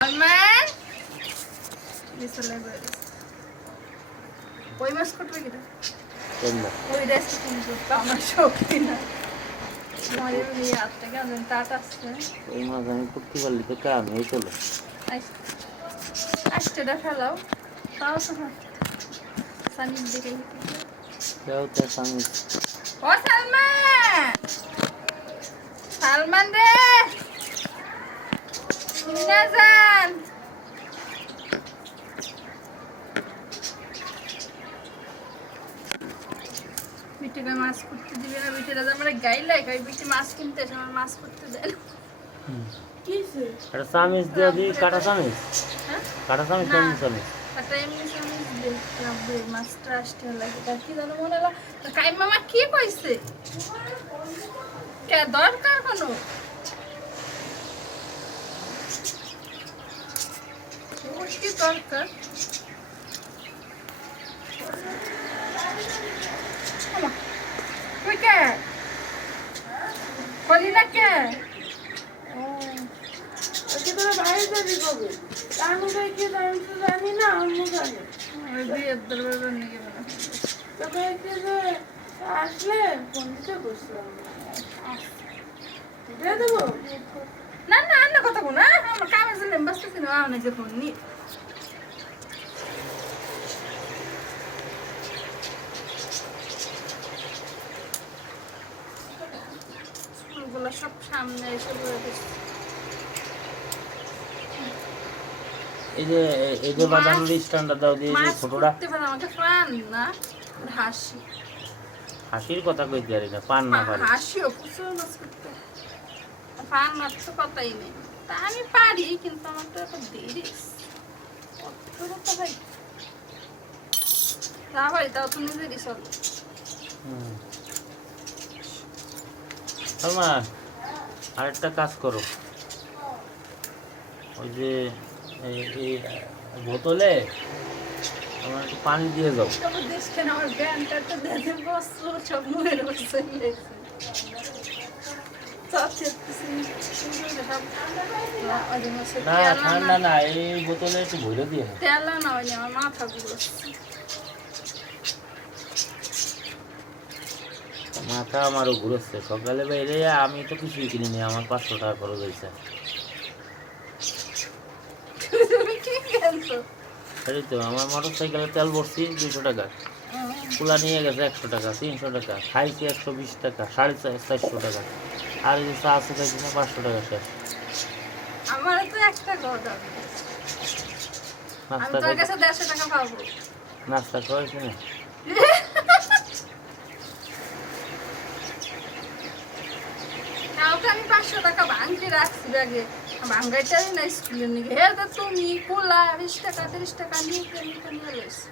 Alman, this is like this. Koi mas kutwe kita? Koi rest kintu kama shokina. Mari bhi aate ka दिन टाटा से. Koi mas ami kutti balli to kaam ei cholo. Ashte da fellow. Sao sa. Sani dike. क्या होता है सामी O Salman. Salman re. Minazan. বিটি কা মাছ করতে দিবে না বিটিরা যে আমরা গাইলে কই বিটি মাছ কিনতে এসে আমার মাছ করতে দেন কিছে এটা সামিস দিয়ে দি কাটা সামিস হ্যাঁ কাটা সামিস কোন সামিস একটা এমনি সামিস দে লাভে মাছটা আসতে লাগে তার কি জানো মনে হলো কাই মামা কি কইছে কে দরকার কোনো ওর কি দরকার তুই কে কলি না কে আজকে তোরা বাইরে যাবি কবে আমি তো কি আমি তো জানি না আম্মু জানে ওই বিয়ের দরবার নিয়ে যাবে না তোকে কি যে আসলে ফোন দিতে বসলাম দিয়ে দেবো না না অন্য কথা বল না আমার কামে ছিলাম বসতেছি না আমার যে ফোন নি স্কুলগুলো সব সামনে এসে বলে দিচ্ছে এই যে বাদামের স্ট্যান্ডার দাও দিয়ে যে ছোটটা আমাকে পান না হাসি হাসির কথা কই দিয়ারি না পান না পারি হাসিও প্রচুর মাছ করতে পান মাছ তো কথাই নেই তা আমি পারি কিন্তু আমার তো এত দেরি তো ভাই তা ভাই তাও তো নিজেরই চল সালমান আরেকটা কাজ করো ওই যে এই বোতলে আমার একটু পানি দিয়ে যাও তবে দেখছেন আমার ব্যান্ডটা তো দেখে বসলো সব মনে রয়েছে না ঠান্ডা না এই বোতলে একটু ভরে দিয়ে তেল না হয়নি আমার মাথা ঘুরছে মাথা আমারও ঘুরছে সকালে বাইরে আমি তো কিছুই কিনিনি আমার 500 টাকা খরচ হয়েছে এই তো আমার মোটর সাইকেলে তেল ভরছি 200 টাকা কুলা নিয়ে গেছে 100 টাকা 300 টাকা খাইছি 120 টাকা 450 টাকা আর এই চা আছে খাইছি না 500 টাকা শেষ আমার তো একটা গড় আমি তোর কাছে 150 টাকা পাবো নাস্তা খাওয়াইছি না কালকে আমি 500 টাকা ভাঙতে রাখছি ব্যাগে ভাঙাইটাই না স্কুলে নিয়ে হে তো তুমি কুলা 20 টাকা 30 টাকা নিয়ে লইছি